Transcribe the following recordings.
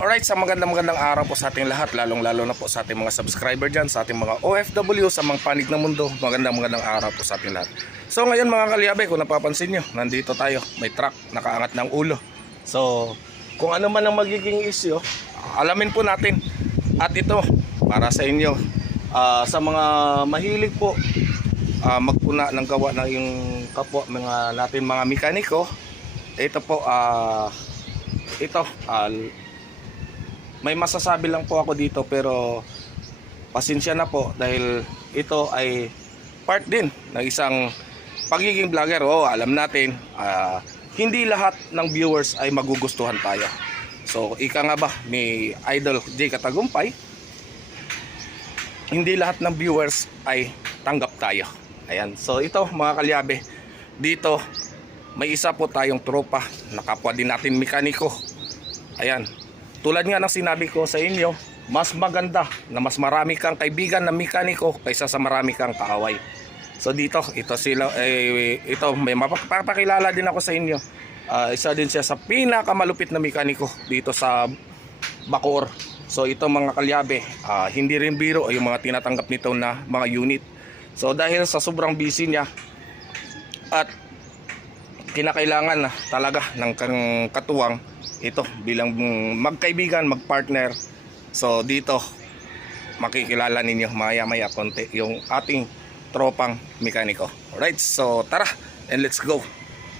Alright, sa magandang araw po sa ating lahat, lalong-lalo na po sa ating mga subscriber dyan, sa ating mga OFW sa mga panig ng mundo. Magandang araw po sa ating lahat. So ngayon mga kalyabe, kung napapansin nyo, nandito tayo, may truck, nakaangat ng ulo. So kung ano man ang magiging issue, alamin po natin. At ito, para sa inyo, sa mga mahilig po magpuna ng gawa ng yung kapwa natin mga mekaniko, ito po, may masasabi lang po ako dito, pero pasensya na po dahil ito ay part din ng isang pagiging vlogger. Alam natin, hindi lahat ng viewers ay magugustuhan tayo. So ika nga ba ni Idol J Katagumpay, hindi lahat ng viewers ay tanggap tayo. Ayan, so ito mga kalyabe, dito may isa po tayong tropa na kapwa din natin mekaniko. Ayan, tulad nga ng sinabi ko sa inyo, mas maganda na mas marami kang kaibigan na mekaniko kaysa sa marami kang kaaway. So dito, ito may mapapakilala din ako sa inyo. Isa din siya sa pinakamalupit na mekaniko dito sa Bacoor. So ito mga kalyabe, hindi rin biro yung mga tinatanggap nito na mga unit. So dahil sa sobrang busy niya at kinakailangan na talaga ng katuwang, ito bilang magkaibigan, magpartner. So dito makikilala ninyo maya konti yung ating tropang mekaniko. Alright, so tara and let's go.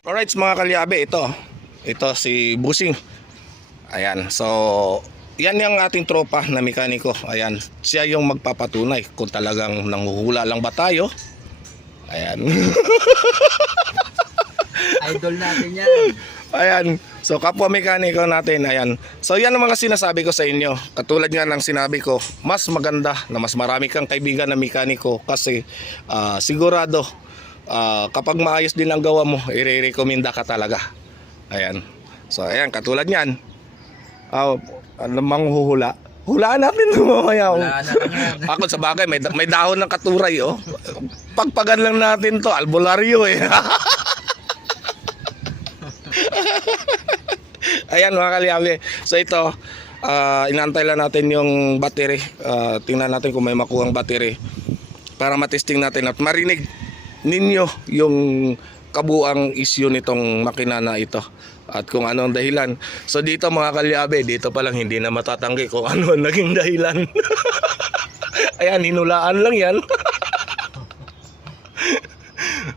Alright mga kalyabe, ito si Busing. Ayan, so yan yung ating tropa na mekaniko. Ayan, siya yung magpapatunay kung talagang nanghuhula lang ba tayo. Ayan. Idol natin yan. Ayan, so kapwa mekaniko natin, ayan. So yan ang mga sinasabi ko sa inyo. Katulad nga ng sinabi ko, mas maganda na mas marami kang kaibigan na mekaniko kasi sigurado kapag maayos din ang gawa mo, i-recommenda ka talaga. Ayan, so ayan, katulad nyan, manghuhula, hulaan natin mamaya. Ako sa bagay, may dahon ng katuray, pagpagan lang natin to, albularyo Ayan mga kalyabe, so ito inantay lang natin yung battery. Tingnan natin kung may makuhang battery para matesting natin at marinig ninyo yung kabuang issue nitong makina na ito at kung ano ang dahilan. So dito mga kalyabe, dito pa lang hindi na matatanggi kung ano ang naging dahilan. Ayan, hinulaan lang yan.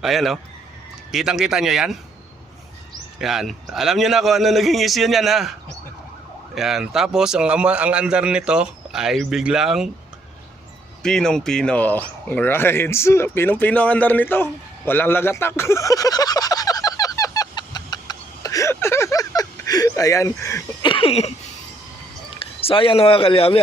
Ayan kitang kita nyo yan. Yan, alam niyo na kung ano naging issue niyan Yan, tapos ang andar nito ay biglang pinong-pino. Alright, pinong-pino ang andar nito. Walang lagatak. Ayan. So ayan mga kalyabe,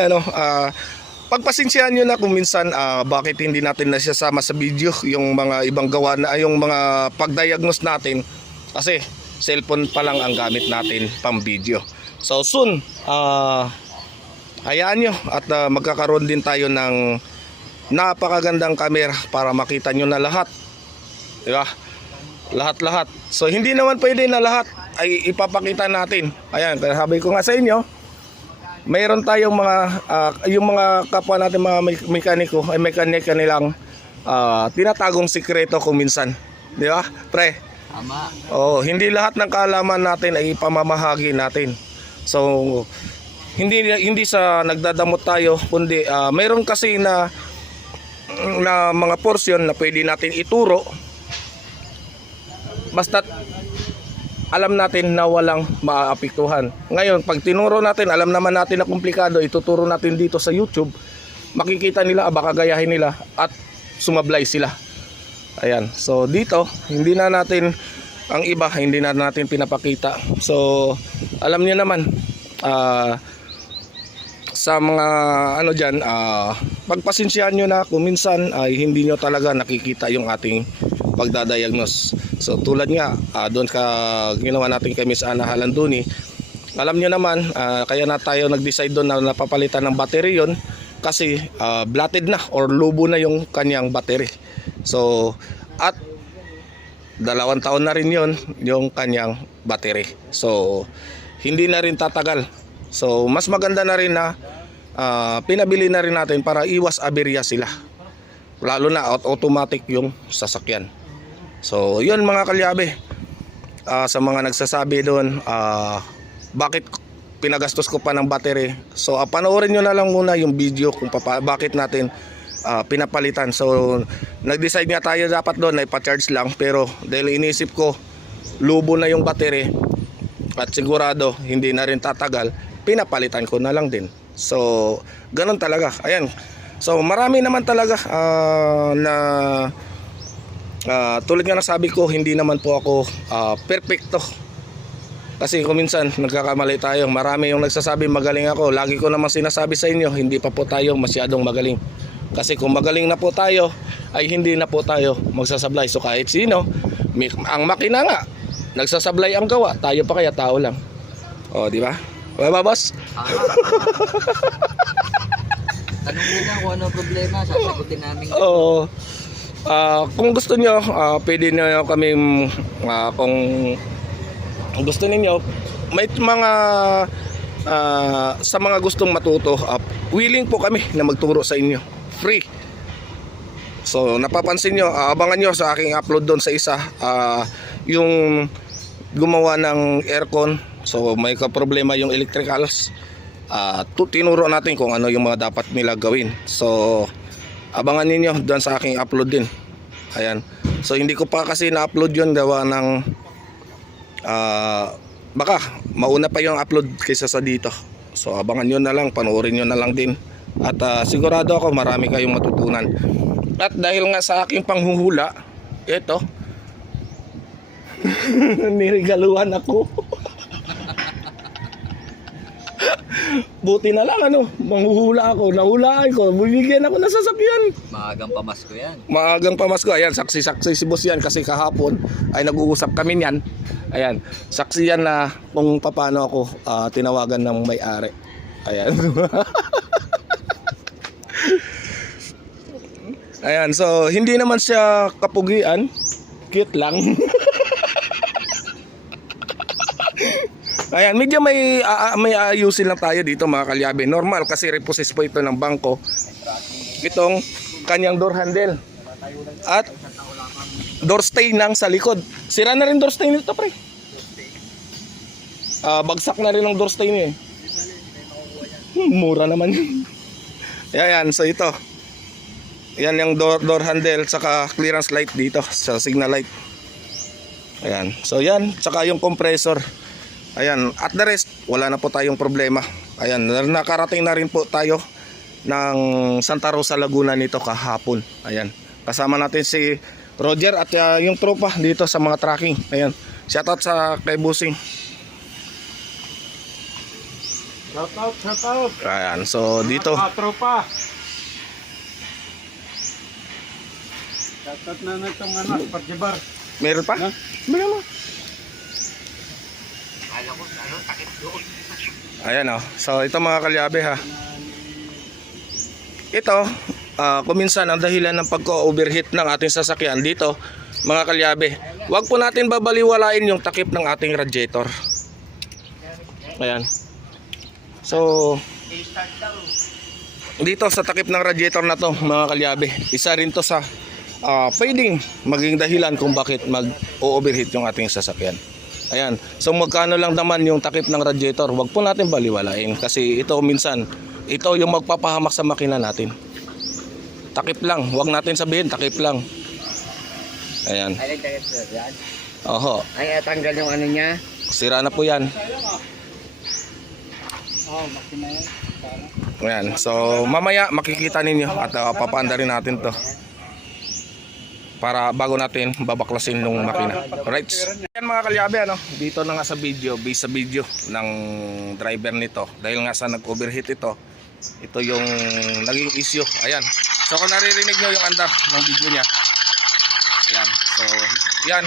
pagpasensyahan nyo na kung minsan bakit hindi natin nasasama sa video yung mga ibang gawa na yung mga pag-diagnose natin kasi cellphone pa lang ang gamit natin pang video. So soon, hayaan nyo at magkakaroon din tayo ng napakagandang camera para makita nyo na lahat. Diba? Lahat. So hindi naman pwede na lahat ay ipapakita natin. Ayan, sabi ko nga sa inyo, mayroon tayong mga yung mga kapwa natin mga mekaniko ay may kanilang tinatagong sikreto kung minsan. Di ba? Pre? Tama. Hindi lahat ng kaalaman natin ay ipamamahagi natin. So hindi sa nagdadamot tayo, kundi mayroon kasi na mga portion na pwede natin ituro. Basta't alam natin na walang maaapektuhan. Ngayon, pag tinuro natin, alam naman natin na komplikado, ituturo natin dito sa YouTube, makikita nila, baka gayahin nila at sumablay sila. Ayan, so dito hindi na natin ang iba, hindi na natin pinapakita. So alam niyo naman sa mga dyan, pagpasensyahan nyo na kung minsan ay hindi nyo talaga nakikita yung ating pagdadiagnose. So tulad nga doon ginawa natin kay Miss Ana Halanduni, alam nyo naman, kaya na tayo nag-decide doon na napapalitan ng battery yon kasi blatted na or lubo na yung kanyang battery. So at 2 taon na rin yon yung kanyang battery. So hindi na rin tatagal So mas maganda na rin na pinabili na rin natin para iwas aberya sila. Lalo na automatic yung sasakyan. So yun mga kalyabe, sa mga nagsasabi doon bakit pinagastos ko pa ng battery. So panoorin nyo na lang muna yung video kung bakit natin pinapalitan. So nag-decide nga tayo dapat doon na ipa-charge lang, pero dahil inisip ko lubo na yung battery at sigurado hindi na rin tatagal, pinapalitan ko na lang din. So ganun talaga. Ayan. So marami naman talaga na tulad nga nasabi ko, hindi naman po ako perfecto. Kasi kung minsan nagkakamali tayo, marami yung nagsasabi magaling ako. Lagi ko naman sinasabi sa inyo, hindi pa po tayo masyadong magaling. Kasi kung magaling na po tayo, ay hindi na po tayo magsasablay. So kahit sino, ang makina nga, nagsasablay ang gawa, tayo pa kaya tao lang. O, di ba? Wala ba, boss? Tanong nyo na kung ano ang problema, sasagutin namin. Oo. Kung gusto nyo, pwede nyo kami, kung gusto ninyo, may mga sa mga gustong matuto, willing po kami na magturo sa inyo, free. So napapansin nyo, abangan nyo sa aking upload doon sa isa, yung gumawa ng aircon. So may problema yung electricals, tinuro natin kung ano yung mga dapat nila gawin. So abangan niyo doon sa aking upload din. Ayan. So hindi ko pa kasi na-upload yun, gawa ng baka mauna pa yung upload kaysa sa dito. So abangan nyo na lang, panoorin nyo na lang din. At sigurado ako marami kayong matutunan. At dahil nga sa aking panghuhula, ito nirigaluhan ako. Buti na lang manghuhula ako, nahulaan ko, bibigyan ako ng sasakyan. Maagang pamasko yan. Maagang pamasko. Ayan, saksi-saksi si boss yan kasi kahapon ay nag-uusap kami niyan. Ayan, saksi yan na kung paano ako tinawagan ng may-ari. Ayan. Ayan, so hindi naman siya kapugian, cute lang. Ayan, medyo may ayusin lang tayo dito mga kalyabe. Normal kasi repossess po ito ng bangko. Itong kanyang door handle at door stay nang sa likod. Sira na rin door stay nito, pre. Bagsak na rin ang door stay niya. Mura naman. Ayan, so ito. Yan yung door handle saka clearance light dito sa signal light. Ayan, so yan, saka yung compressor. Ayan, at the rest, wala na po tayong problema. Ayan, nakarating na rin po tayo ng Santa Rosa, Laguna nito kahapon. Ayan, kasama natin si Roger at yung tropa dito sa mga tracking. Ayan, shoutout sa kay Busing. Shoutout. Ayan, so dito. Tropa. Shoutout na itong Pagjibar. Meron pa? Meron mo. Ayan so ito mga kalyabe ha. Ito, kuminsan ang dahilan ng pagka-overheat ng ating sasakyan dito, mga kalyabe. Huwag po natin babaliwalain yung takip ng ating radiator. Ayan. So, dito sa takip ng radiator na to, mga kalyabe, isa rin to sa pwedeng maging dahilan kung bakit mag-overheat yung ating sasakyan. Ayan. So magkano lang naman yung takip ng radiator, huwag po natin baliwalain kasi ito minsan, ito yung magpapahamak sa makina natin. Takip lang, huwag natin sabihin takip lang. Ayan. Ay, nagtakip sir yan. Oho. Ay, tanggal yung ano niya. Sira na po yan. Makina yan. Ayan. So mamaya makikita ninyo at papaanda rin natin to para bago natin babaklasin ng makina. Alright. Yan mga kalyabe, dito na nga sa video, base sa video ng driver nito. Dahil nga sa nag-overheat ito yung naging issue. Ayan. So kung naririnig nyo yung andar ng video niya. Ayan. So yan.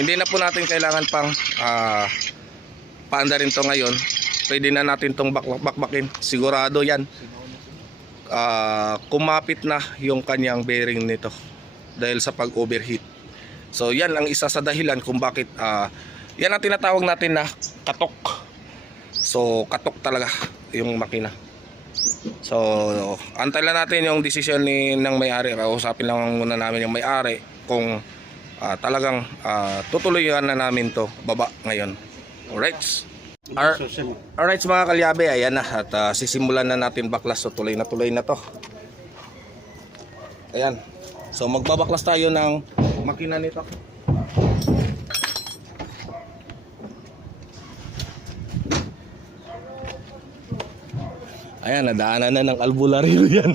Hindi na po natin kailangan pang paanda rin to ngayon. Pwede na natin tong bakbakin. Sigurado yan. Kumapit na yung kanyang bearing nito dahil sa pag-overheat. So yan ang isa sa dahilan kung bakit yan ang tinatawag natin na katok. So katok talaga yung makina. So antay lang natin yung desisyon ng may-ari. Kausapin lang muna namin yung may-ari kung talagang tutuloyan na namin to baba ngayon. Alright. Alright mga kalyabe, ayan na at sisimulan na natin baklas. So tuloy na to. Ayan. So magbabaklas tayo ng makina nito. Ayan, nadaanan na ng albularyo yan.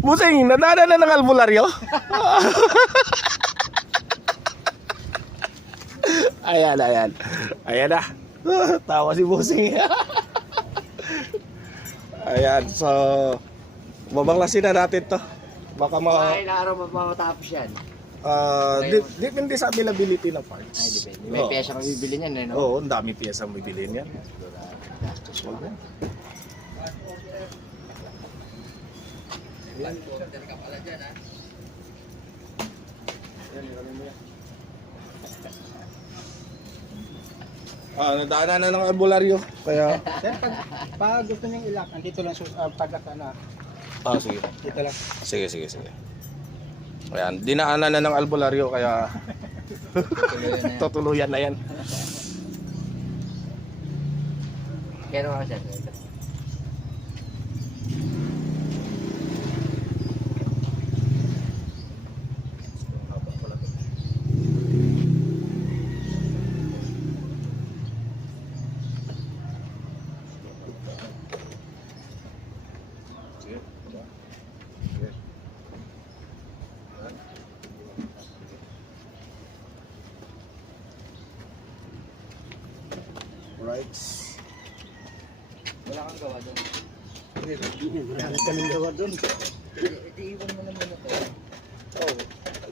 Busing, nadaanan na ng albularyo? Ayan. Ayan na. Tawa si Busing. Ayan, so babaklasin na natin to. Baka Ay, na araw mamatapos yan. depende sa availability ng parts. Ay, depende. May pyesa kang bibili niyan, eh, no? Oo, ang dami pyesa ang bibilin yan. Gastos mo na. Nadaanan na ng albularyo. Kaya, Sir, pag gusto niyong ilak, andito lang pagkat ano. sige. Dito lang. Sige. Ayan, dinaanan na ng albularyo kaya tutuluyan na yan. Kero ka siya. Right. Wala kang gawa doon. Wala kaming gawa doon. Iiwan mo naman ito. Oh,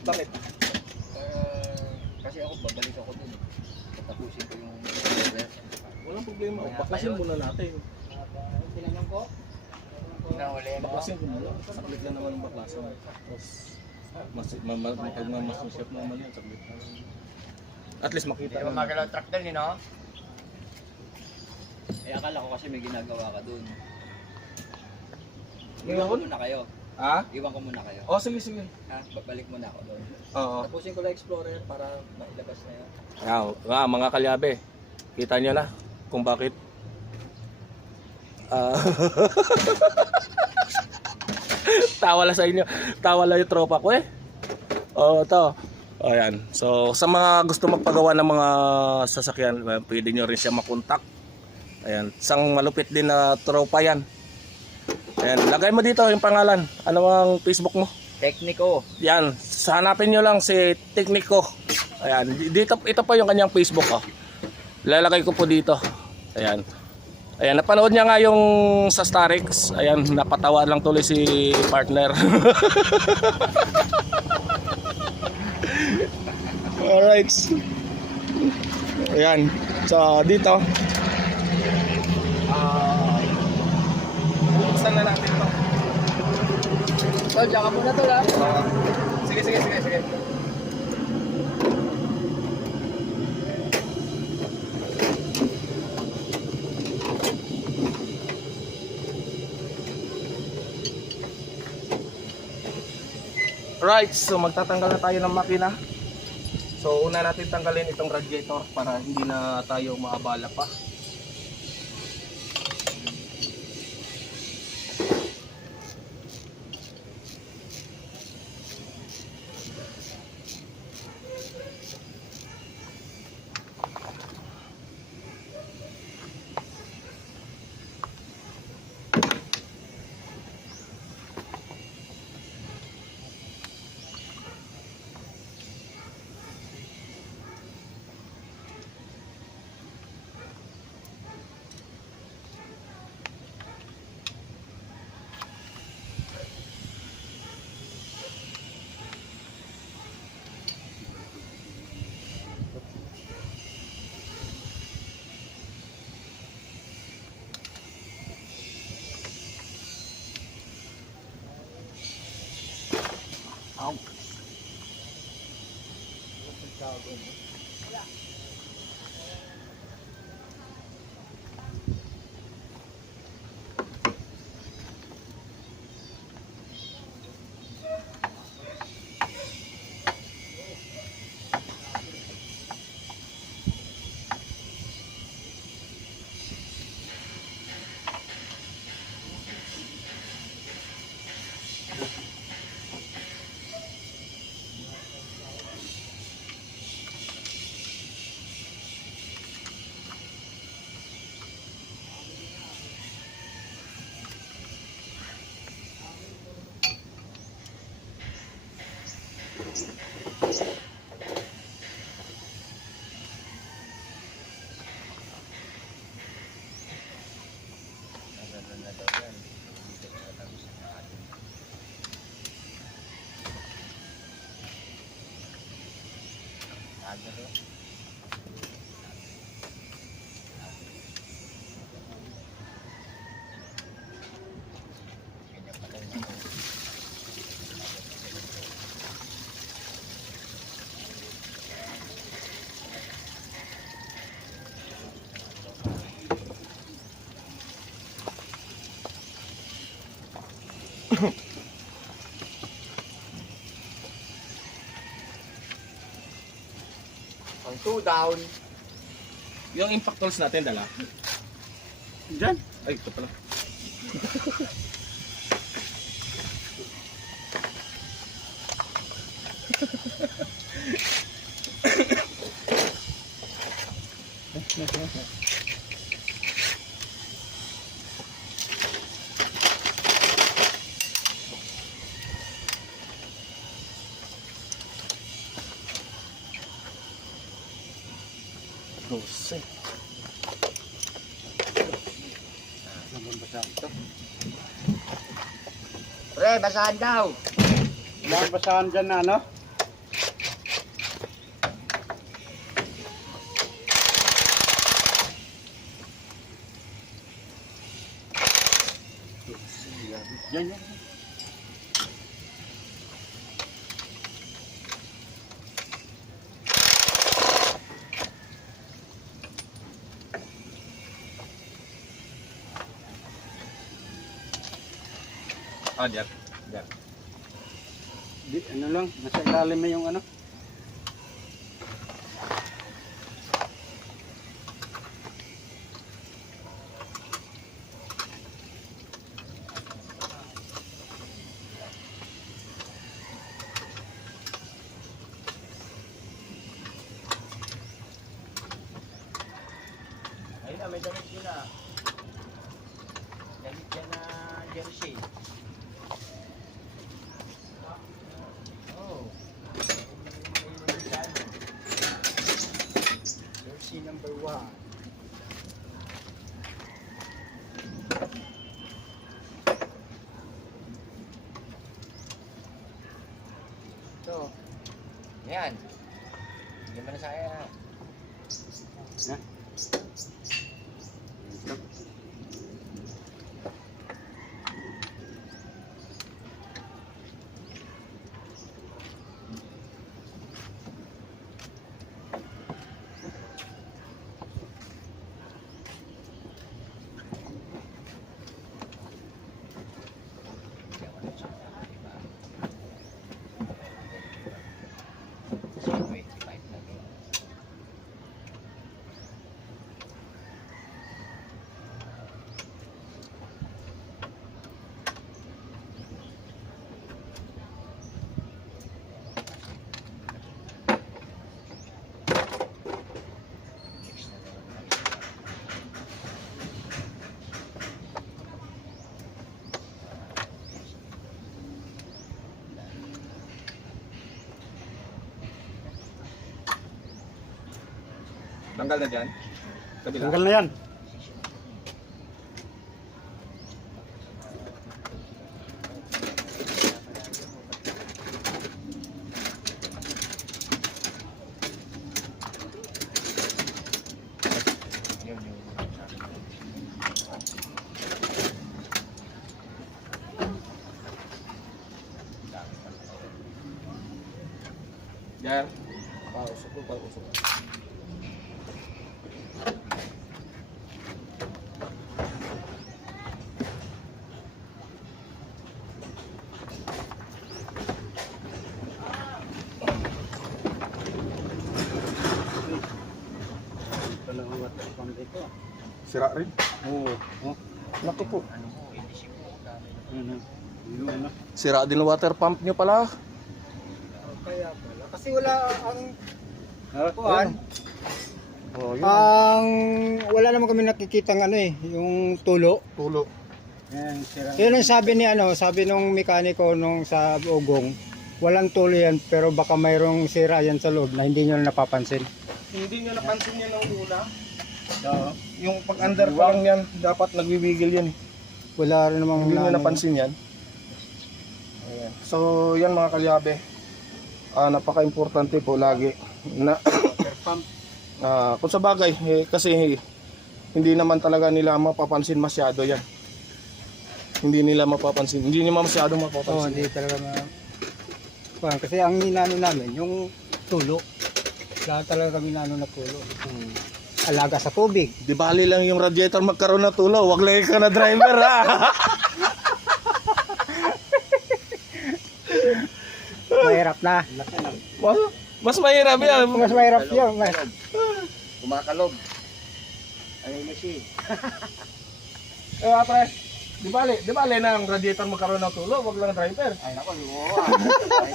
bakit? Kasi ako, babalik ako doon. Tapusin ko yung order. Walang problema. Baklasin muna natin. Tinanong ko. Nahuli mo. Baklasin ko muna. Saklit lang naman ang baklasan. Tapos, mas chef naman yan. Saklit lang. At least makita Hindi mo naman. magalaw truck doon, no? Eh, akala ko kasi may ginagawa ka doon. Iwan ko muna kayo. Ha? Iwan ko muna kayo. Oh, sige. Ha? Babalik muna ako doon. Oo. Tapusin ko lang Explorer para mailabas na yun. Mga kalyabe, kita nyo na kung bakit tawa lang sa inyo, tawa lang yung tropa ko to. Ayan. So sa mga gusto magpagawa ng mga sasakyan, pwede nyo rin siya makontak. Ayan, isang malupit din na tropa yan. Ayan, lagay mo dito yung pangalan. Ano ang Facebook mo? Tekniko. Yan, hanapin nyo lang si Tekniko. Ayan, dito, ito pa yung kanyang Facebook. Lalagay ko po dito. Ayan. Ayan, napanood niya nga yung sa Starix. Ayan, napatawa lang tuloy si partner. Alright. Ayan, so dito. Buksan na natin ito. Tol, diyan ka muna tol ha. Sige. Right, so magtatanggal na tayo ng makina. So una natin tanggalin itong radiator para hindi na tayo maabala pa. Ang 2 down. Yung impact tools natin, dala. Diyan. Ay, ito pala. Dose. Pre, basahan daw. Dahil basahan dyan na ano? Yan yan. Ah, diyan. Diyan. Di, ano lang, nasa ilalim na yung ano. Ayun na, may damit yun na. Damit yan na jersey. Oh. Jersey number 1. So, yan. Hindi mo na saya. Na? Tanggal na dyan. Kabila. Tanggal na yan. Diyan. Pausok ko, pausok. Wala ang water pump dito. Sira rin. Oo. Oh. Naku po. Ano mo, indisip mo. Ano? Yung ano? Sira din ang water pump nyo pala. Kaya pala. Kasi wala ang Kuhan. Oh, yun. ang wala naman kami nakikitang ano eh, yung tulo. Tulo. Yan, sira. Yun ang sabi ni ano, sabi nung mekaniko nung sa ugong, walang tulo yan pero baka mayroong sira yan sa loob na hindi nyo napapansin. Hindi nyo napansin yan ng una. Oo. Yung pag-under pa lang yan, dapat nagbibigil yan. Wala rin namang Hindi nyo napansin yan. Ayan. So, yan mga kalyabe. Napaka-importante po lagi na pump. Kung sa bagay, kasi hindi naman talaga nila mapapansin masyado yan. Hindi nila mapapansin. Hindi nila masyado Oo, mapapansin. hindi talaga Kuwan, kasi ang inano namin, yung tulo. Lahat talaga kami inano na tulo. Alaga sa tubig. Di bali lang yung radiator magkaroon ng tulo. Wag lang ka na driver ha. Mahirap na. Mas mahirap yan. Mas mahirap yun. Kumakalog. Ano yung machine? Pre, di bali na ang radiator magkaroon ng tulo. Wag lang driver. Ay nako, lumuha.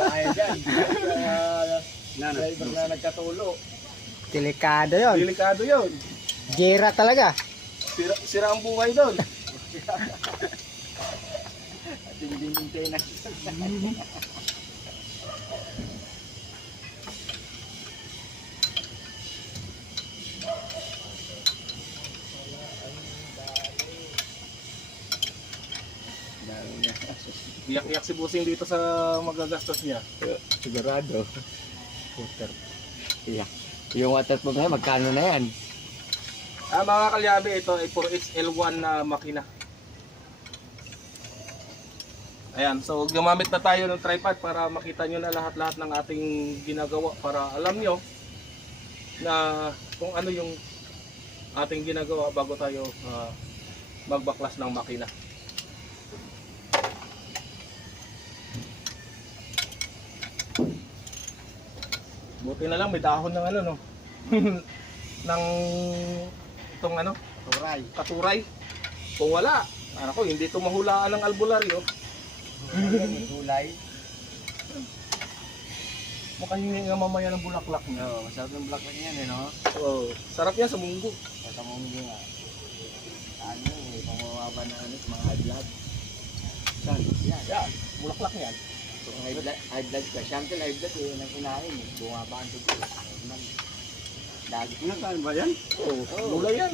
Ay dyan. Driver na nagkatulo. Delikado yun. Delikado yun. Gira talaga. Sira ang buhay doon. At hindi maintenance. Iyak-iyak si Busing dito sa magagastos niya. Sigurado. Water. Yeah. Yung water pump na magkano na yan? Mga kalyabe, ito ay 4XL1 na makina. Ayan, so gumamit na tayo ng tripod para makita nyo na lahat-lahat ng ating ginagawa para alam nyo na kung ano yung ating ginagawa bago tayo magbaklas ng makina. Buti na lang may dahon ng ano no. ng itong ano, katuray. Kung wala, ko hindi ito mahulaan ng albularyo. Tulay. Makahingi nga mamaya ng bulaklak niya. Oo, masarap ng black yan eh, no? Oh, sarap yan sa munggo. Sa munggo nga. Ano eh, pangmamaba na ano, mga high blood. Saan? Yan. Yan, bulaklak yan. Kung high blood ka, siyempre high blood eh, nang inahin eh. Bumaba ang dugo. Lagi. Saan ba yan? Oo, gulay yan.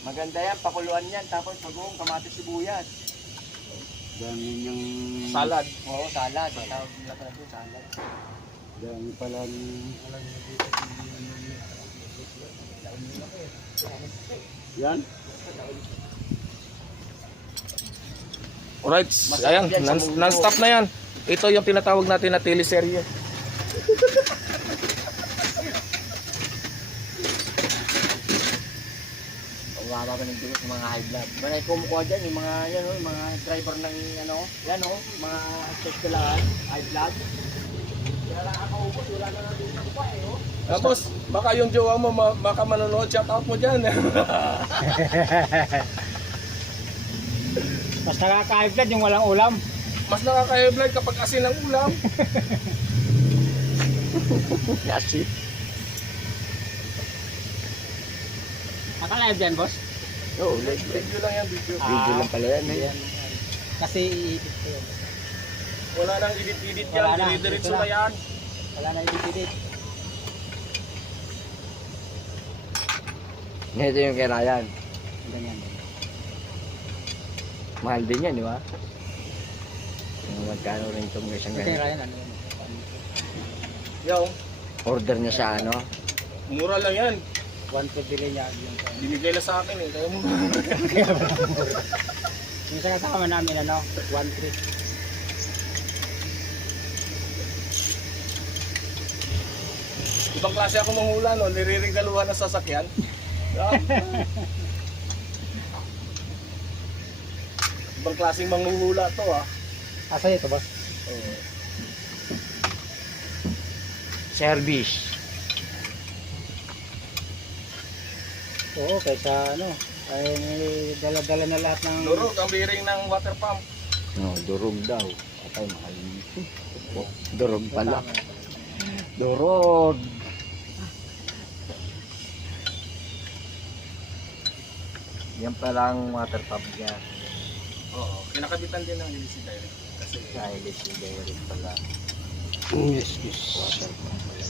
Maganda yan, pakuluan yan, tapos pag-uong kamatis sibuyas. Dami yung... Salad. Oo, salad. Tawag nila pala ito, salad. Dami pala yan? Alright, ayan, non-stop na yan. Ito yung tinatawag natin na teleserye. Bumaba pa ng dugo sa mga high blood. Manay kumukuha dyan, yung mga, yan, yung mga driver ng ano, yan o, mga sektulaan, high blood. Kaya lang akaubos, wala na natin sa kupa eh, oh. Tapos, baka yung jowa mo, baka manonood, shout out mo dyan. Mas nakaka-high blood yung walang ulam. Mas nakaka-vlog kapag asin ang ulam. Kasi. Naka-live yan, boss? Oo, Video lang yan, video. video lang pala yan eh. Kasi i-edit ko yun. Wala nang edit-edit yan, Wala na, dire-diretso ito na na. yan. Wala na i-edit. Ito yung kay Ryan. Ganyan. Mahal din yan, di ba? Yung magkano rin itong isang Okay, ganito. Ryan, ano yun? Yo, Order niya sa ano? mura lang yan. 1 bilhin niya yung Binigay na sa akin eh. Kaya mo. yung sa kasama namin, ano, 1-3. Ibang klase ako manghula no, niririgaluhan na sasakyan. Ibang klaseng manghuhula to ah. Asa ito, boss? Service. Oo, kaysa ano, ay dala-dala na lahat ng... Durog ang bearing ng water pump. No, durog daw. Atay, mahal. Durog pala. Durog. Yan pala ang water pump niya. Oo, kinakabitan din ng LC direct. Kasi Stylish yung direct pala. Yes, yes. Water pump pala.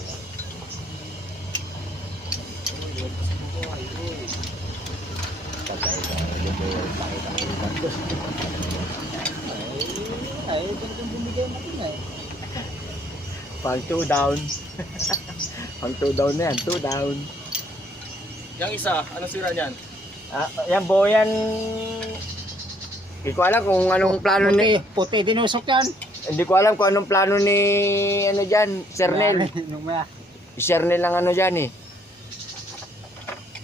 Patay ka. Pakita ko yung bandos. Ay, ganito bumigay natin eh. Pag 2 down. Pang 2 down na yan, 2 down. Yung isa, anong sira niyan? Yan po yan. Hindi ko alam kung anong plano ni... Puti dinusok yan. Hindi ko alam kung anong plano ni... Ano dyan, Sir Nel. Nung maya. Sir Nel ang ano dyan eh.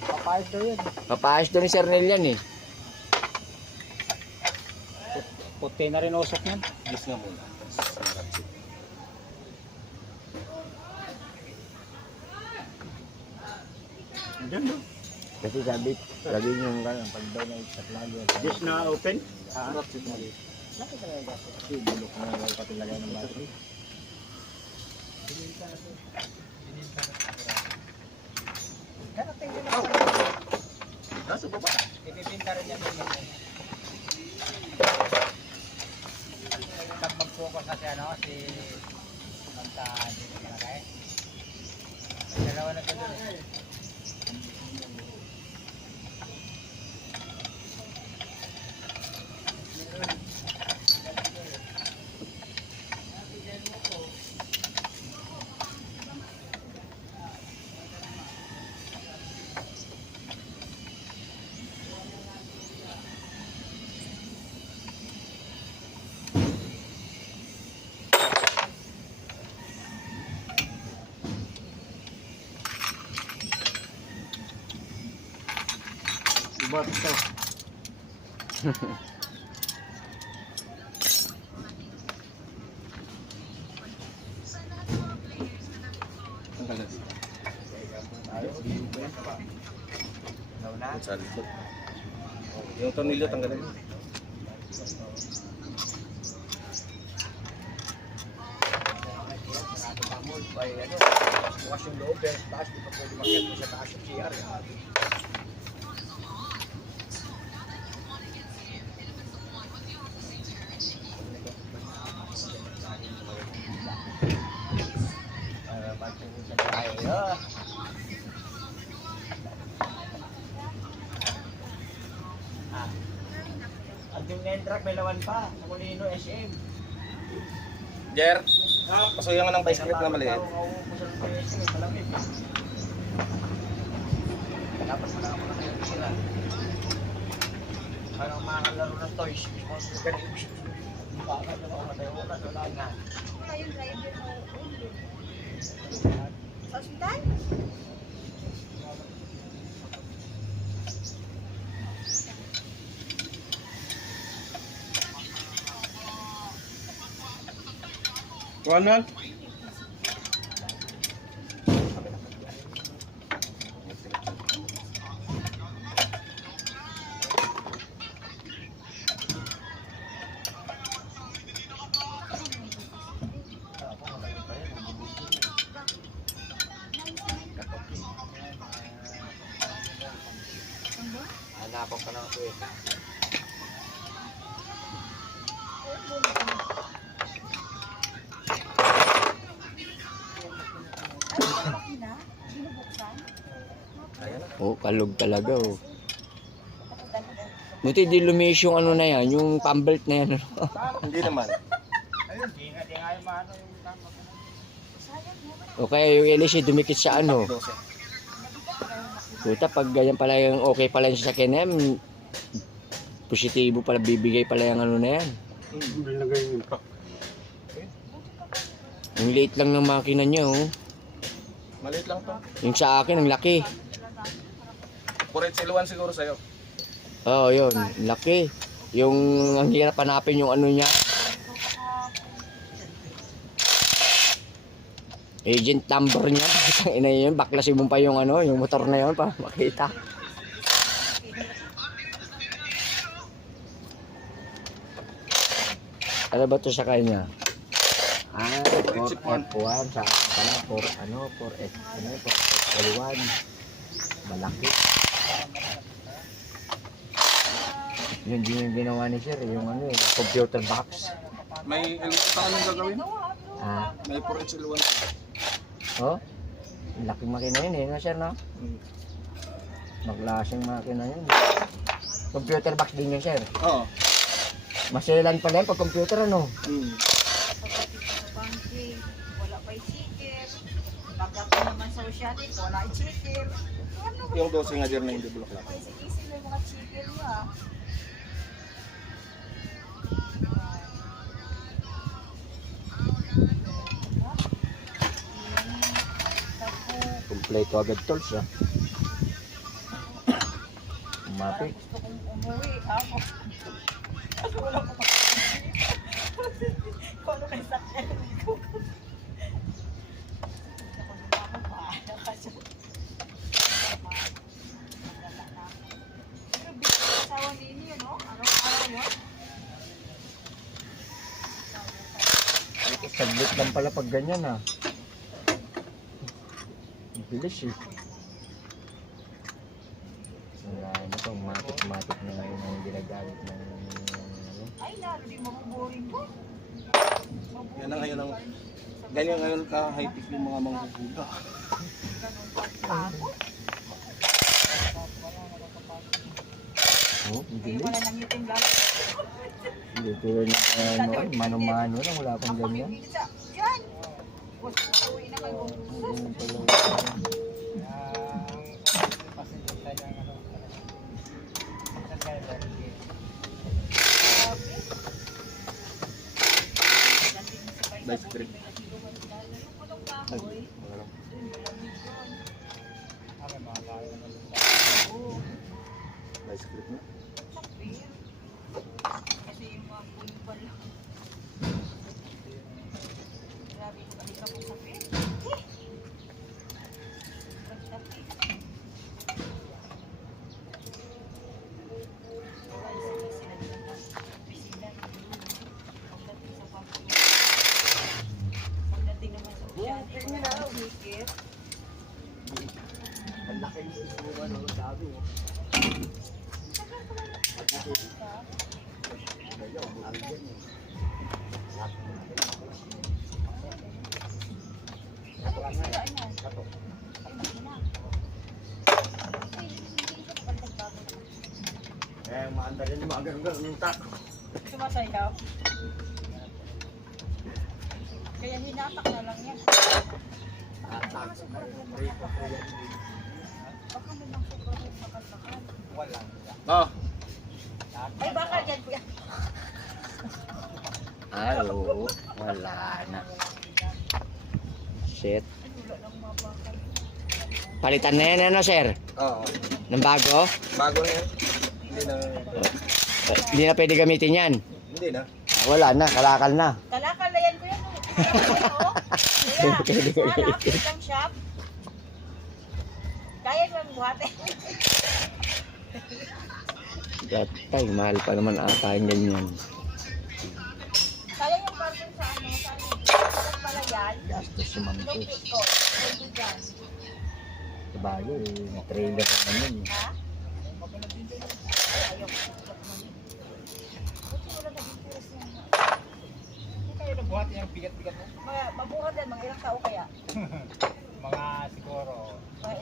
Papayos daw yan. Papaayos doon ni Sir Nel yan eh. Puti na rin usok yan. Yes nga muna. Kasi sabi yung gano'n, pag daw na isa lagi. This na open? Bakit talaga kasi bulok na lang pati lagay ng battery. Nasa baba. Ipipinta rin yan. Pag mag-focus na si ano, si Manta dito malakay. Dalawa na doon eh. Bot to. Ang galas. Sa likod. Yung tornilyo tanggalin. Ay, ano, bukas yung loob, pero sa taas, di pa pwede makita sa taas yung CR. Ang main truck, may lawan pa. Sa Molino, SM. Jer, pasuyan ka ng bicycle na maliit. Dapat mo na ako na kayo sila. Parang makakalaro ng toys. Bakit na ako matayo na wala nga. Wala yung driver mo. Sa ospital? Ronald? Hanapon ka ng kuwet. Makina? Binubuksan? Oh, kalog talaga oh. Buti di lumis yung ano na yan, yung pambelt na yan. Hindi naman. O kaya yung LC dumikit sa ano. 12. Puta, pag ganyan pala yung okay pala yung sasakyan na yan, positibo pala, bibigay pala yung ano na yan. Yung liit lang ng makina niya oh. Maliit lang to. Yung sa akin, ang laki. Kuret siluan siguro sa'yo. Oo, yun, laki. Yung ang hirap hanapin yung ano niya. Agent number niya. Ang ina yun, baklasin mo pa yung ano, yung motor na yun para makita. Ano ba to sa kanya? Ah, for F1 sa pala for ano, for F ano, for F1. Malaki. Yun din yung ginawa ni Sir, yung ano, yung computer box. May electric anong gagawin? Ah, May kuret siluan. oh. Laking makina yun eh, no Sir, no? Maglaseng makina yun. Computer box din yun, Sir. Oo. Masilan pala yun pag computer, ano? Sa banking, wala pa yung ticket. Pagdating naman sa Oceanic, wala yung chicken. Ano ba? Yung 12 nga dyan na hindi bulaklak. May isip na yung mga chicken niya. Kompleto agad tolls ah. Umapi. Gusto kong umuwi. Ako. Kasi wala ko kung ano kayo sakyan ko. Gusto ko naman paano kasi. Pero bigyan yung asawa ninyo, no? Araw-araw yun. Saglit lang pala pag ganyan ah. Ang bilis eh. Wala na pang matik na ngayon ang ginagamit ng ano. Ay, lalo di mabuboring ko. Yan na ngayon ang ganyan ngayon ka high-tech yung mga manghuhula. Ganun pa ako. Oh, ang Ay, bilis. wala nang itim lang. Hindi tulad ng mano-mano lang, wala pang Ako ganyan. pipili sa, yan! Basta uwi na kayo. Ganyan pala. Nice grip. Nice grip na. Kasi yung mga puno pala. Grabe, balik ako sa pin. Pagdating naman sa hikit. Ang laki yung ano, sabi mo. Eh, maanda rin yung mga ganun ng tako. Sumasayaw. Kaya hinatak na lang yan. Baka may mga sobrang sakal-sakal. Oh, Ay, baka dyan kuya. Ay, oo. Wala na. Shit. Wala nang mabakal. Palitan na yan, ano, sir? oo. Ng bago? Bago na yan. Hindi na. Hindi na pwede gamitin yan. Hindi na. Wala na, kalakal na. Kalakal na yan kuya. Kuya, harap isang shop. Kaya ko ang buhate. Gatay, mahal pa naman ata yung ganyan. Kaya yung carton sa ano, sa ano pala yan. Gastos si Ma'am Yung Tis. ko. Pwede dyan. Sa bago, eh, trailer naman yun. Ha? Ayaw. Buti wala na interest yan. Hindi kayo nabuhat yung bigat-bigat mo? Mabuhat yan, mga ilang tao kaya. Mga siguro. Ay.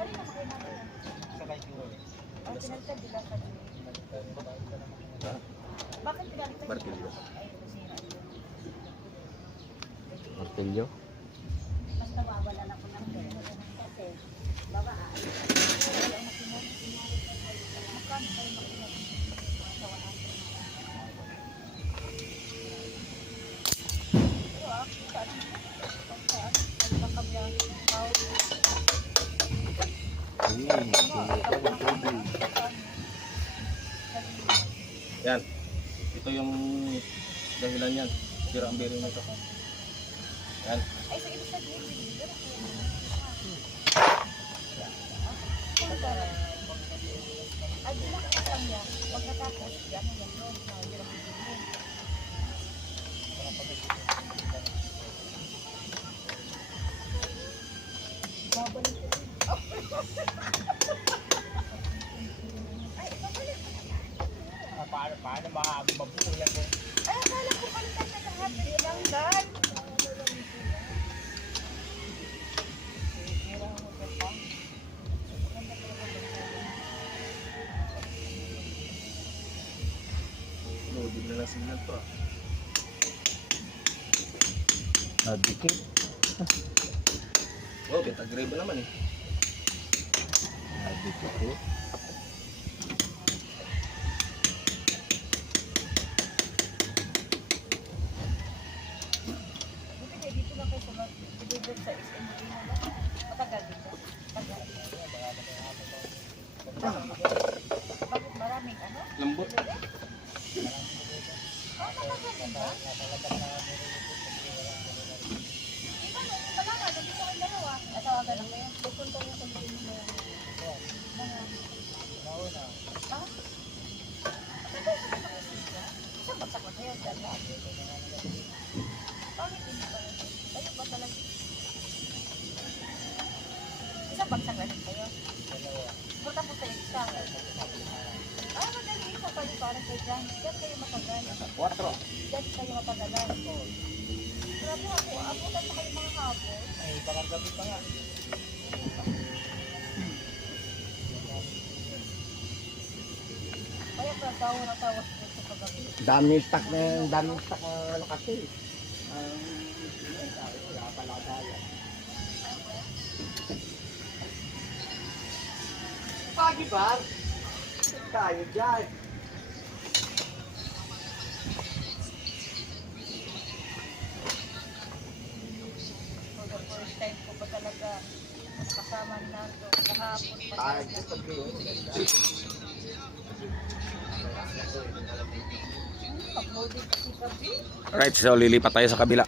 Kanina makain natin yan. Sakay siguro. Ang pinagtad, di lang ka dyan. Bakit pinagtad? Martilyo. Ay, masira yun. Martilyo. Mas nawawala na ko ng gano'n. Kasi, baka aalis. Wala na magkano kayo makinag? Sa 100. Pero saan? Saan? Ano ba kami ang tao? Yan. Ito yung dahilan yan. Sira ang bearing nito. Yan. Ay, sa ibig sabihin, pero ay, binakit lang yan. Pagkatapos, yan na yan yun. Yan ang bibili. Babalik ko rin. Ay, babalik ko na. Paano mabuo yan mo? Ay, akala ko palitan na lahat. Ilang dan. Loaded na lang signal to. Nadikit. Oh, kita grebe naman eh. Nadikit oh. Buti na dito lang kayo sa deliver sa SM Medina na. Matagal dito. Matagal. Bakit maraming ano? Lambot. Oh, matagal din ba? Iba no, wala nga, nandito kayo dalawa. Natawagan lang kayo. Pupunta yung container na mga... Ah? Matagal ka na mag-isisya? Isang bagsak na kayo, dalawa. Bakit hindi pa rin? Kayo ba talaga? Isang bagsak na rin kayo? Punta po sa isa. Ah, madali isa pa rin parang kay Jan. Diyan kayo matagal. 4. Diyan kayo matagalan. Grabe ako, abutan pa kayo mga hapon. Ay, baka gabi pa nga. Kaya pa tawa na tawa sa paggabi. Daming stock na ano kasi. Wala pala kaya. Pagi ba? Tayo dyan. For the first time ko pa talaga kasama na ito. Kahapon pa Tayo talaga. tabi. Pag-loading kasi gabi. Alright, so lilipat tayo sa kabila.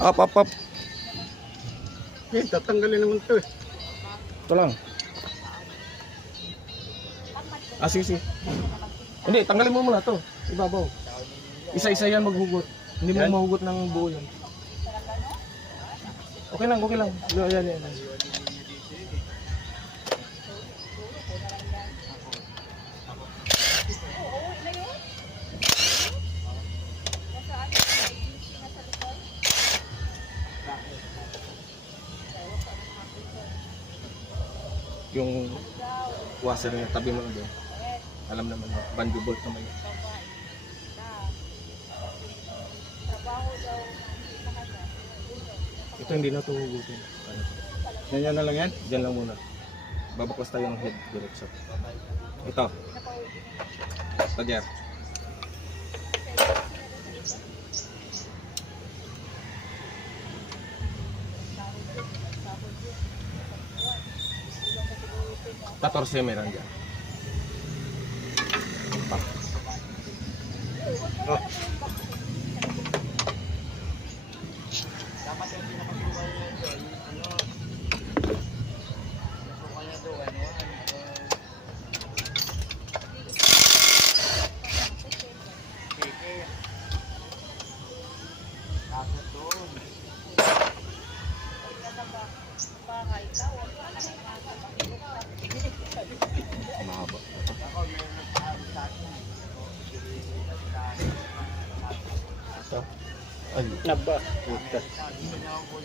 Up, up, up. Eh, tatanggalin naman to eh. Ito lang. Ah, sige, sige. Hindi, tanggalin mo muna to. Ibabaw. Isa-isa yan maghugot. Hindi mo mahugot ng buo yan. Okay lang, okay lang. Yan, yan, yan. Yung washer niya, tabi mo na doon. Alam naman, bandi bolt naman yun. Ito hindi na ito hugutin. Yan na lang yan? Diyan lang muna. Babaklas tayo ng head direction. Ito. Tagyer. Katorse meron dyan. Oh. Dapat yung pinakasukan niya doon, nasukan niya doon, Keke. Tapos doon. Mahaba. Ako, meron nagsabi sa akin. Ito. Ay, Naba.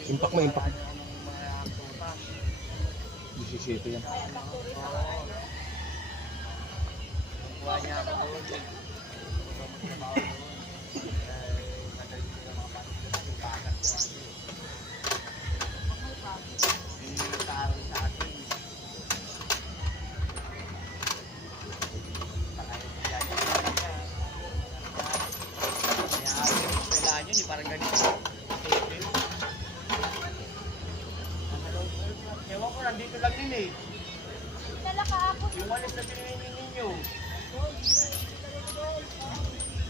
impact mo, impact. 17 yan. Kuha niya ako doon. Parang ganito. Ewan ko, nandito lang din eh. Dala ka ako. Yung walis na pinili ninyo.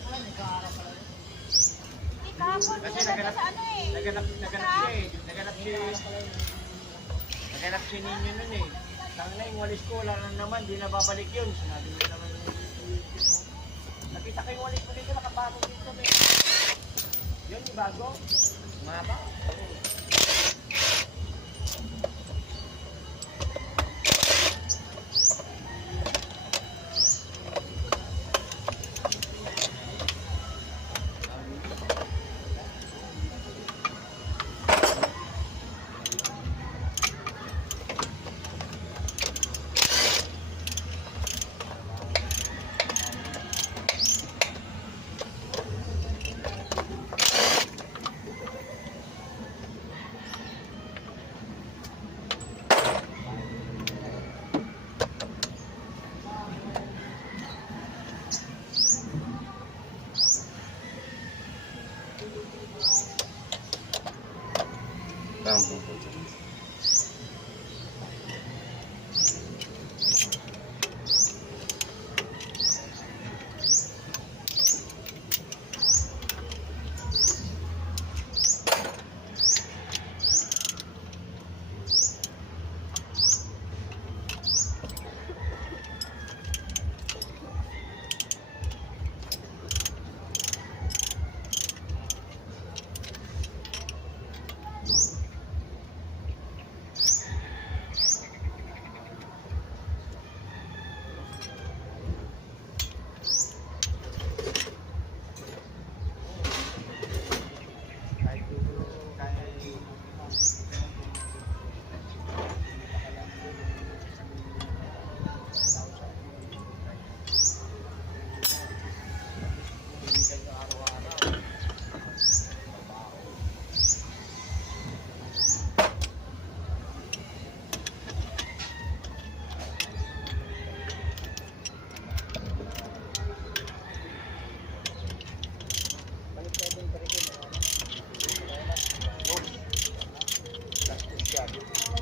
Hindi kahapon. Kasi Dinala ka sa ano eh. naganap siya eh. Naganap si ninyo nun eh. Tang na yung walis ko, wala na naman, di na babalik yun. Sinabi mo naman yung nakita ko yung walis ko dito, nakapasok dito. Yun yung bago. Mahaba.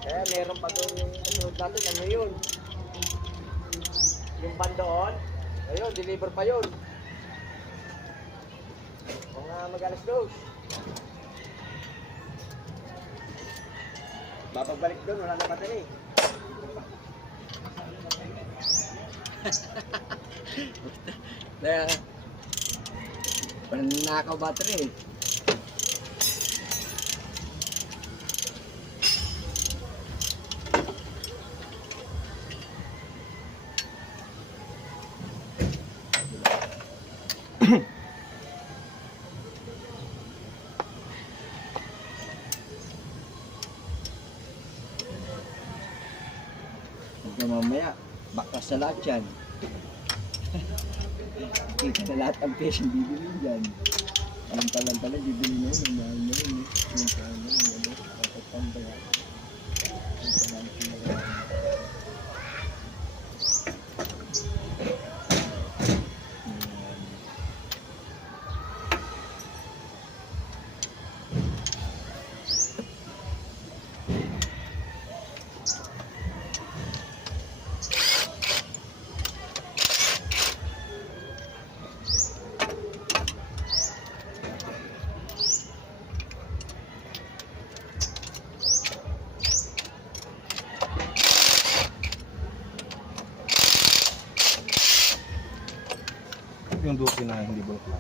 Kaya meron pa doon yung kasunod natin, ano yun? Yung van doon, ayun, deliver pa yun. Mga mag-alas dos. Babalik doon, wala na battery. Kaya, parang nakaw battery. Huwag na mamaya, bakas sa lahat yan. Kita na lahat ang peso bibili dyan. Alam pala bibili na yun, ang mahal na yun. Yung paano, dapat pambayad. Yung duki na hindi bulok na.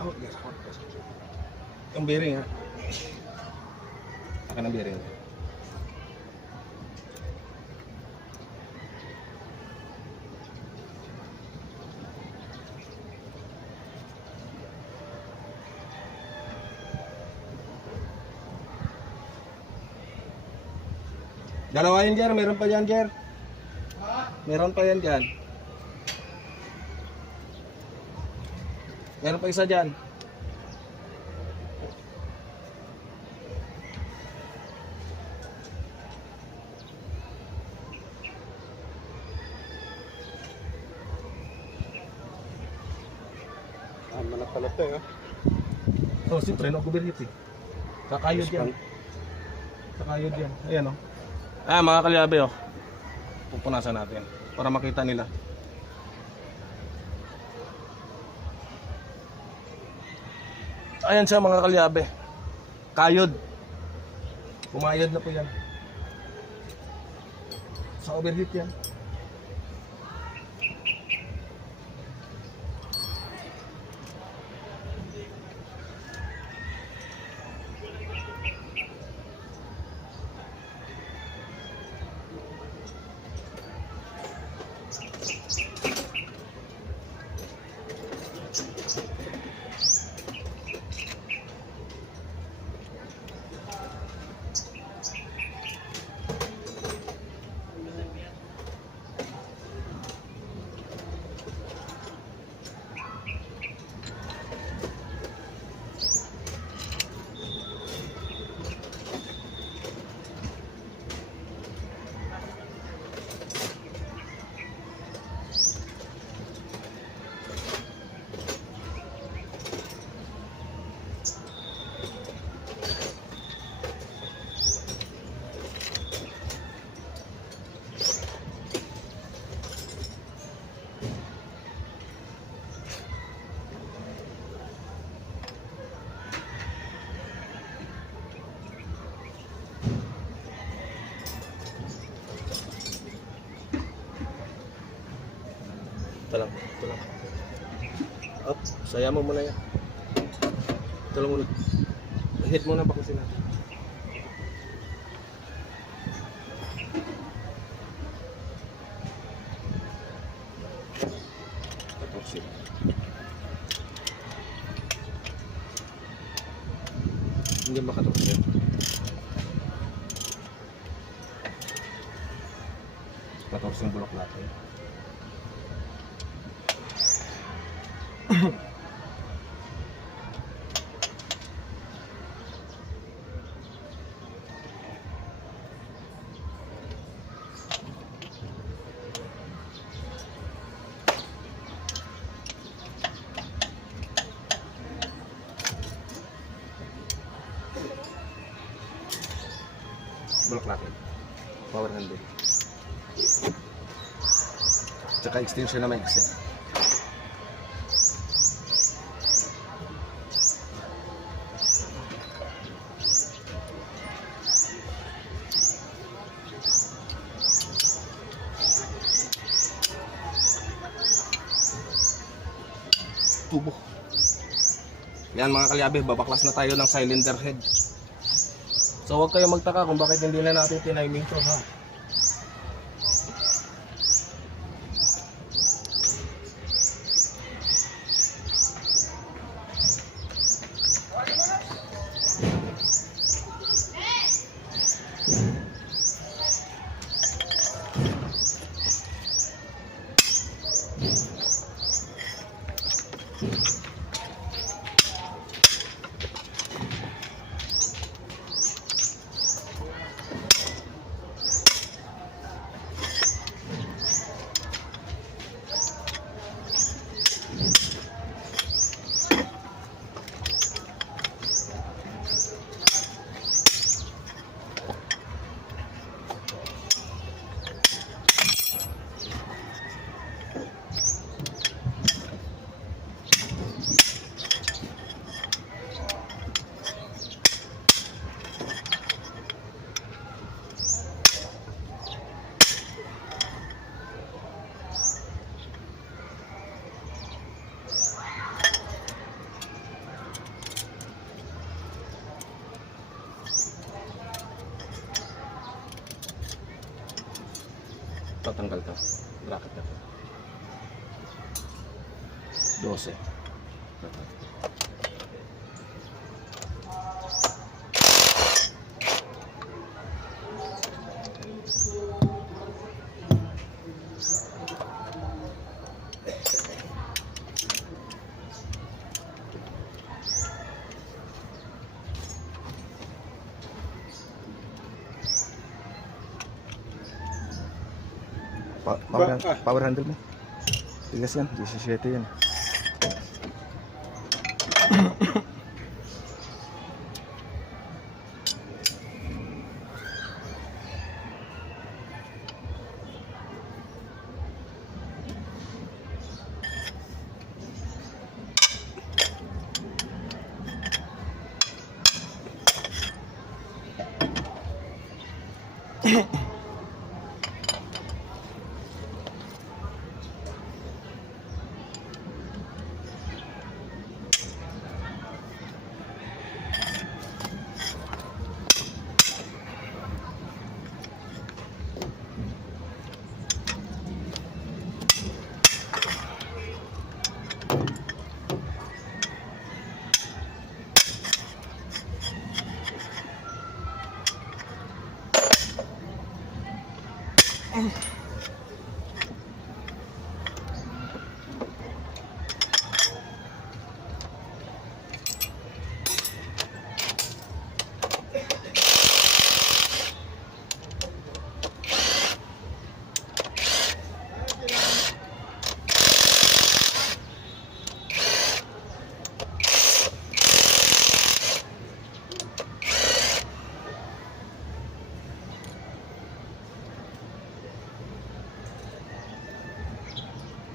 Oh, yes. Yung bearing ha. Akin ang bearing. Dalawa yan dyan, meron pa yan dyan. Meron pa yan dyan. Meron pa isa dyan. Manap pala ito eh. Oh, siyempre, no, kubirit eh. Kakayod yan. Kakayod yan. Ayan, oh. Ah, mga kalyabe, oh. Pupunasan natin para makita nila. Ayan siya, mga kalyabe. Kayod. Pumayod na po yan. Sa overheat yan. Ito lang, ito lang. Up, saya mo muna yan. Ito lang muna. Hit muna pa kasi natin. Tapos hindi makatapos yan. Tapos yung bulok natin. Bulok natin. Power handle. Tsaka extension na may exit. Tubo. Yan mga kalyabe, babaklas na tayo ng cylinder head. So huwag kayong magtaka kung bakit hindi na natin tiniming to ha. Ito tanggal to. Bracket na to. 12. Ito. Power handle mo. Tigas yan, 17 yan.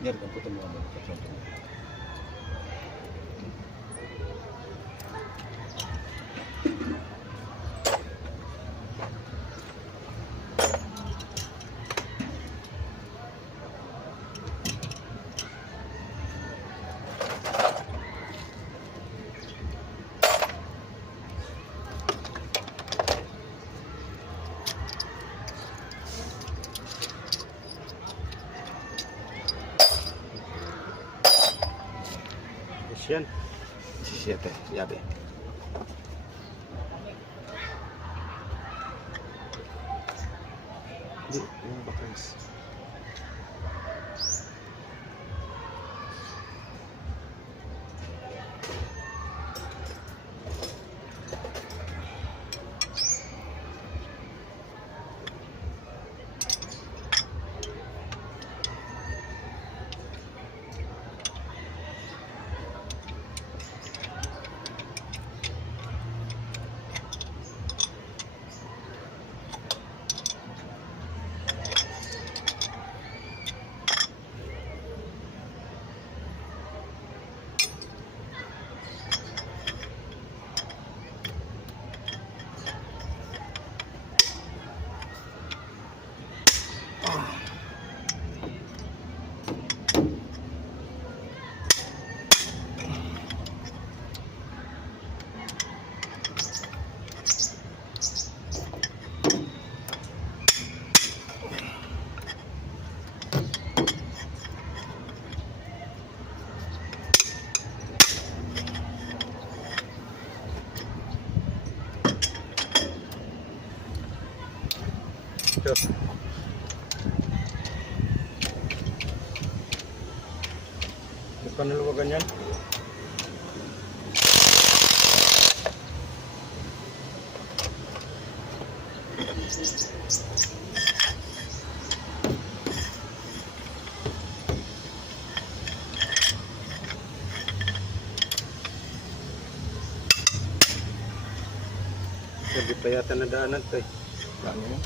Biar komputer mo ano. Yan. 17, yabe. Hindi, yung bakals. Ito. Bukan naluwagan yan. Hindi pa yata nadaanan to eh. Ano mo?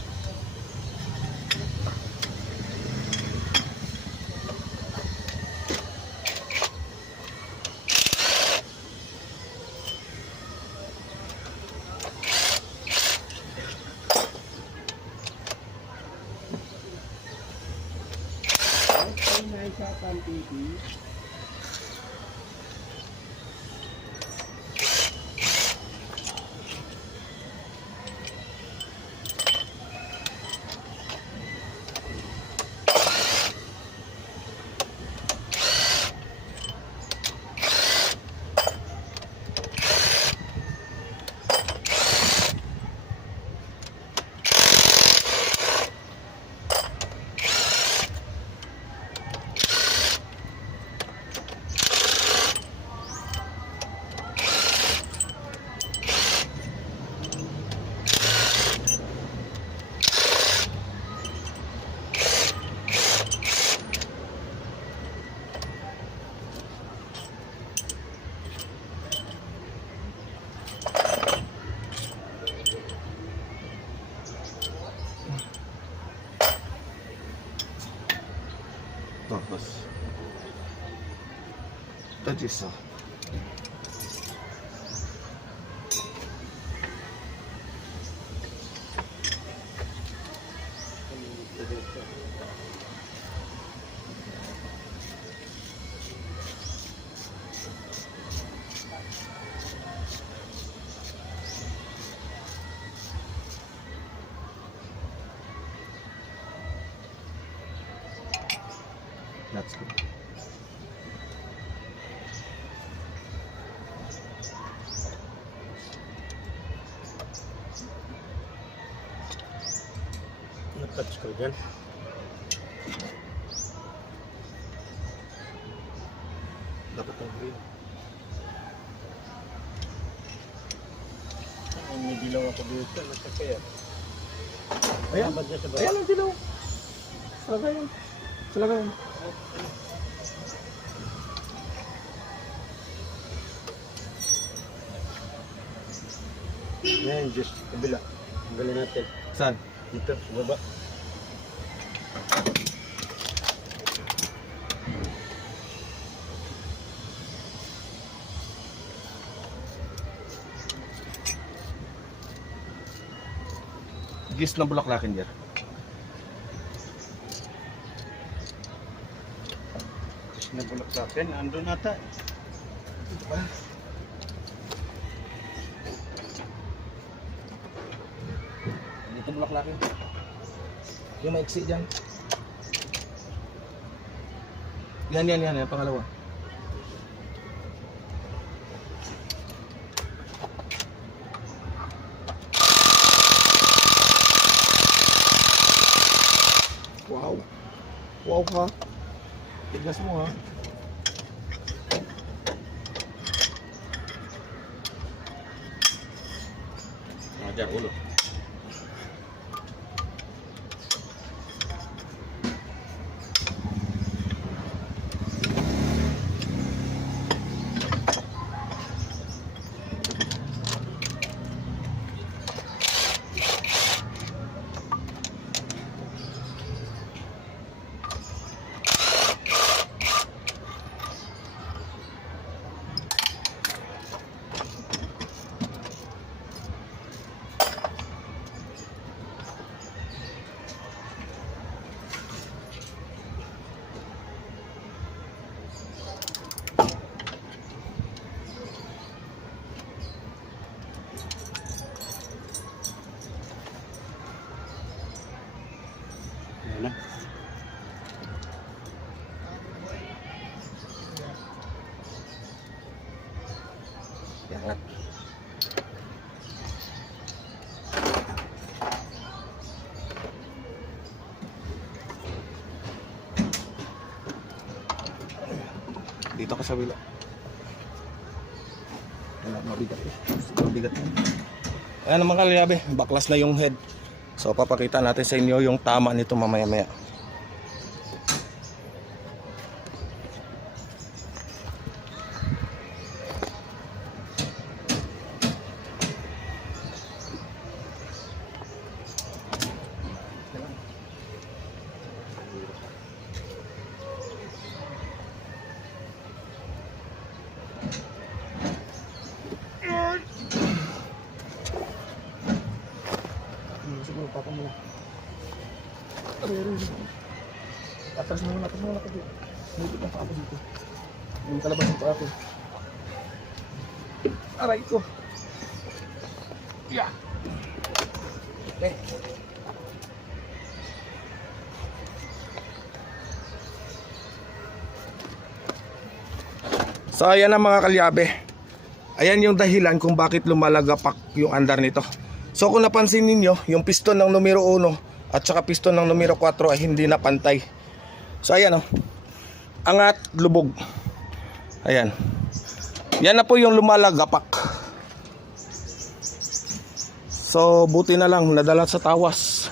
Diyos, oh. That's good. Nag-touch ko dyan. Dapat ang green. May dilaw ako dito. Nakakaya. Ayan. Ba't niya sa baba? Ayan ang dilaw. Salaga yun. Salaga yun. Ngayon, just kabila. Ang galing natin. Saan? Dito, sa baba. Gis ng bulaklakin dyan. Tapos nabulak sa akin. Andun nata. Dito bulaklakin. Yung maiksi dyan. Yan. Pangalawa. Wow. Wow ha. Tigas mo ha. Ajar ulo. Ayan na. Yangat. Dito ka sa wila. Wala, mabigat eh. Mabigat eh. Ayan naman kalyabe, baklas na yung head. So papakita natin sa inyo yung tama nito mamaya-maya. Siguro papa muna. Atras mo muna kasi. Hindi na pa ako dito. Hindi kalabas pa ako. Aray ko. Yeah. Okay. So ayan na mga kalyabe. Ayan yung dahilan kung bakit lumalagapak yung andar nito. So kung napansin ninyo, yung piston ng numero 1 at saka piston ng numero 4 ay hindi na pantay. So ayan oh. Angat, lubog. Ayan. Yan na po yung lumalagapak. So buti na lang nadala sa tawas.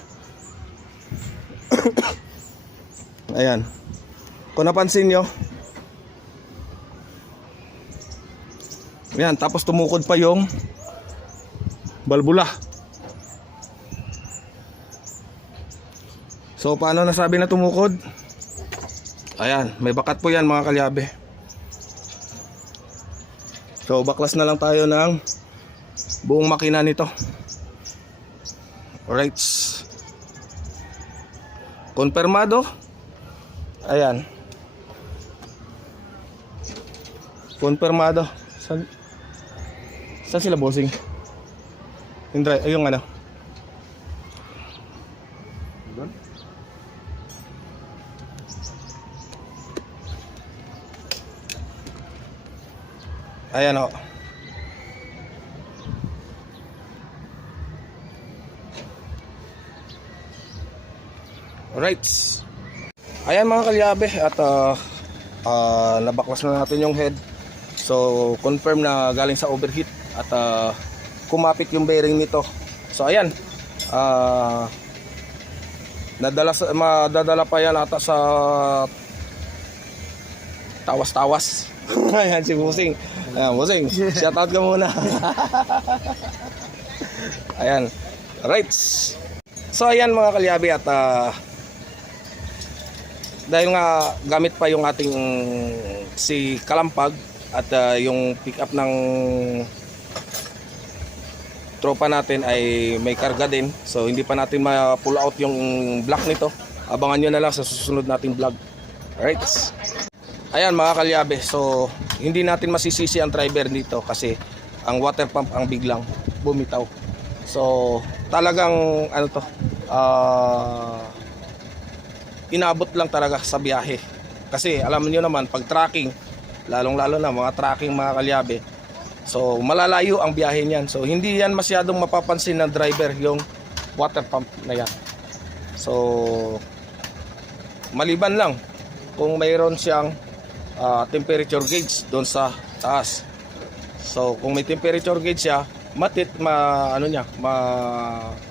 Ayan. Kung napansin nyo, ayan, tapos tumukod pa yung balbula. So paano nasabi na tumukod? Ayan, may bakat po yan mga kalyabe. So baklas na lang tayo ng buong makina nito. Alright. Konfirmado. Ayan. Konfirmado. Saan sila bossing? Yung ano? Doon? Ayan o. Alright. Ayan mga kalyabe. At nabaklas na natin yung head. So confirm na galing sa overheat. At kumapit yung bearing nito. So ayan. Madadala pa yan ata sa tawas-tawas. Ayan si Busing. Ayan, Busing, shoutout ka muna. Ayan. Right. So ayan mga kalyabi at dahil nga gamit pa yung ating si Kalampag at yung pick up ng tropa natin ay may karga din. So hindi pa natin ma-pull out yung block nito. Abangan nyo na lang sa susunod nating vlog. Alright. Ayan mga kalyabe. So hindi natin masisisi ang driver dito kasi ang water pump ang biglang bumitaw. So talagang ano to, inabot lang talaga sa biyahe. Kasi alam niyo naman pag tracking, lalong-lalo na mga tracking mga kalyabe. So malalayo ang biyahe niyan. So hindi yan masyadong mapapansin ng driver yung water pump na yan. So maliban lang kung mayroon siyang temperature gauge doon sa taas. So kung may temperature gauge siya,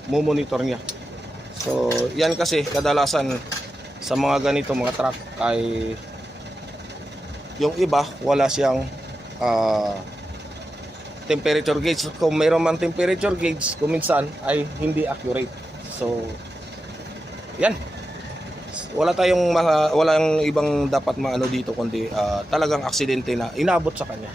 monitor niya. So yan kasi kadalasan sa mga ganito mga truck ay yung iba wala siyang temperature gauge. Kung mayroon man temperature gauge, kuminsan ay hindi accurate. So yan, walang ibang dapat maano dito kundi talagang aksidente na inabot sa kanya.